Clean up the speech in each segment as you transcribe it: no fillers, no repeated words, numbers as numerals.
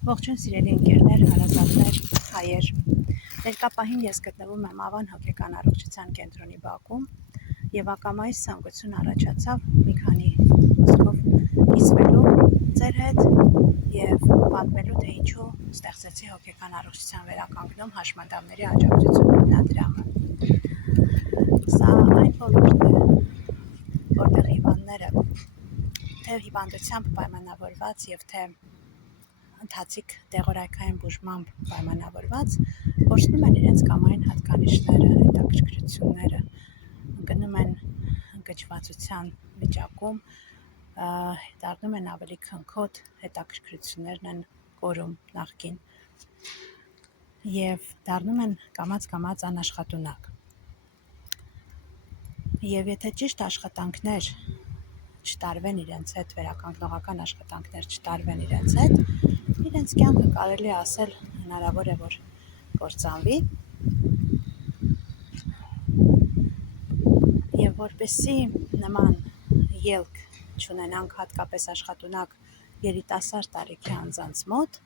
Ողջույն սիրելի ընկերներ, հարազատներ, հայեր։ Ներկապահին ես գտնվում եմ Ավան հոգեկան առողջության կենտրոնի բակում եւ ակամայից ցանկություն առաջացավ մի քանի խոսքով կիսվելու ձեր հետ եւ պատմելու թե ինչու ստեղծեցի հոգեկան առողջության վերականգնում հաշմանդամների աջակցություն հիմնադրամը։ Սա այն ոլորտն է, որտեղ հիվանդները թե հիվանդությամբ պայմանավորված եւ թե ընթացիկ դեղորայքային բուժմամբ պայմանավորված կորցնում են իրենց կամային հատկանիշները, հետաքրքրությունները, ընկնում են ընկճվածության վիճակում, դառնում են ավելի քնքոտ, հետաքրքրություններն են կորում նախկին եւ դառնում են կամաց անաշխատունակ։ Եվ եթե ճիշտ աշխատանքներ չտարվեն իրենց հետ, վերականգնողական աշխատանքներ չտարվեն իրենց հետ, իրենց կյանքը կարելի ասել հնարավոր է, որ կործանվի եւ որպեսզի նման ելք չունենանք հատկապես աշխատունակ երիտասարդ տարիքի անձանց մոտ,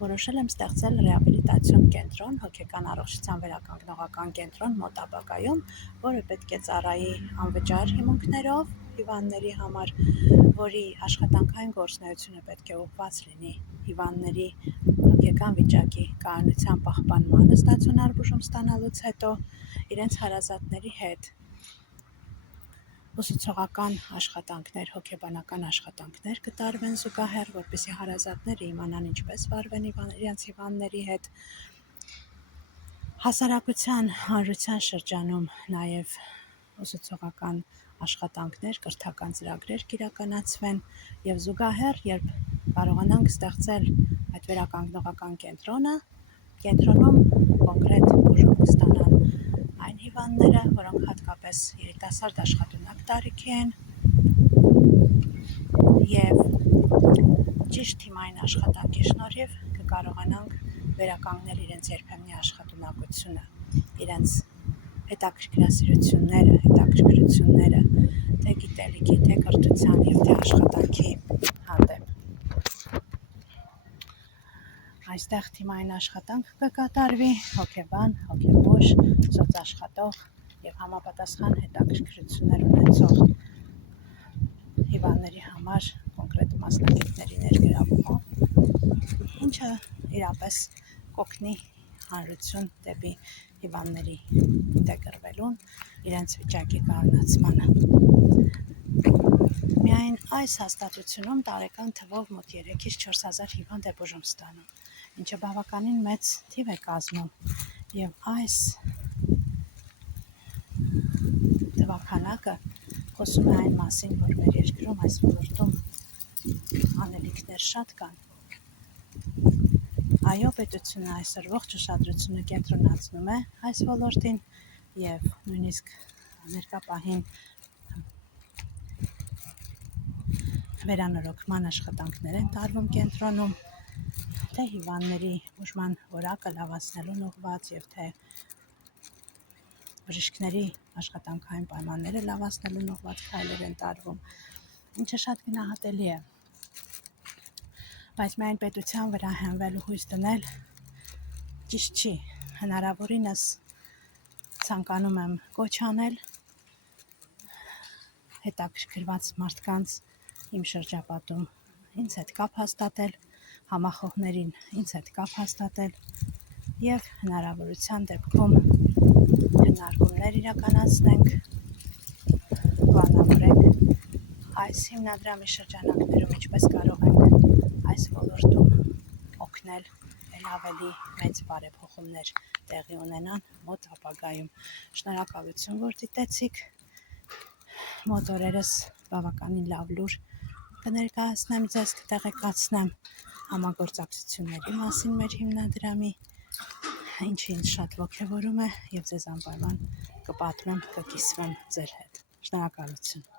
որոշել եմ ստեղծել ռեաբիլիտացիոն կենտրոն, հոգեկան առողջության վերականգնողական կենտրոն մոտ ապագայում, որը պետք է ծառայի անվճար հիմունքներով հիվանդների համար, որի աշխատանքային գործունեությունը պետք է ուղղված լինի հիվանդների հոգեկան վիճակի կայունության պահպանմանը ստացիոնար բուժում ստանալուց հետո իրենց հարազատների հետ ուսուցողական աշխատանքներ, հոգեբանական աշխատանքներ կտարվեն զուգահեռ, որպեսզի հարազատները իմանան ինչպես վարվեն իրենց հիվանդների հետ։ Հասարակության հանրության շրջանում նաև ուսուցողական աշխատանքներ, կրթական ծրագրեր կիրականացվեն եւ զուգահեռ, երբ կարողանանք ստեղծել այդ վերականգնողական կենտրոնում կոնկրետ բուժում կստանան այն հիվանդները, որոնք հատկապես երիտասարդ աշխատունակ տարիքի են եւ ճիշտ թիմային աշխատանքի շնորհիվ կկարողանանք վերականգնել իրենց երբեմնի աշխատունակությունը, իրենց հետաքրքրությունները, թե գիտելիքի, թե կրթության եւ թե աշխատանքի հանդեպ։ Այստեղ թիմային աշխատանք կկատարվի հոգեբան, հոգեբույժ, սոցաշխատող եւ համապատասխան հետաքրքրություններ ունեցող հիվանդների համար կոնկրետ մասնագետների ներգրավումով, ինչը իրապես կօգնի հանրություն դեպի հիվանդների ինտեգրվելուն, իրենց վիճակի կայունացմանը։ Միայն այս հաստատությունում տարեկան թվով մոտ 3-ից 4000 հիվանդ է բուժում ստանում, ինչը բավականին մեծ թիվ է կազմում եւ այս թվաքանակը խոսում է այն մասին, որ մեր երկրում այս ոլորտում անելիքներ շատ կան։ Այո, պետությունը այսօր ողջ ուշադրությունը կենտրոնացնում է այս ոլորտին եւ նույնիսկ ներկա պահին վերանորոգման աշխատանքներ են տարվում կենտրոնում, թե հիվանդների բուժման որակը լավացնելուն ուղղված եւ թե բժիշկների աշխատանքային պայմանները լավացնելուն ուղղված քայլեր են տարվում, ինչը շատ գնահատելի է։ Բայց միայն պետության վրա հենվել ու հույս դնել ճիշտ չի, հնարավորինս ցանկանում եմ կոչ անել հետաքրքրված մարդկանց իմ շրջապատում ինձ հետ կապ հաստատել, համախոհներին ինձ հետ կապ հաստատել եւ հնարավորության դեպքում քննարկումներ իրականացնենք, պլանավորենք այս հիմնադրամի շրջանակներում ինչպես կարող ենք այս ոլորտում օգնել էլ ավելի մեծ բարեփոխումներ տեղի ունենան մոտ ապագայում։ Շնորհակալություն, որ դիտեցիք։ Մոտ օրերս բավականին լավ լուր կներկայացնեմ ձեզ, կտեղեկացնեմ համագործակցությունների մասին մեր հիմնադրամի, ինչը ինձ շատ ոգևորում է եւ ձեզ անպայման կպատմեմ, կկիսվեմ ձեր հետ։ Շնորհակալություն։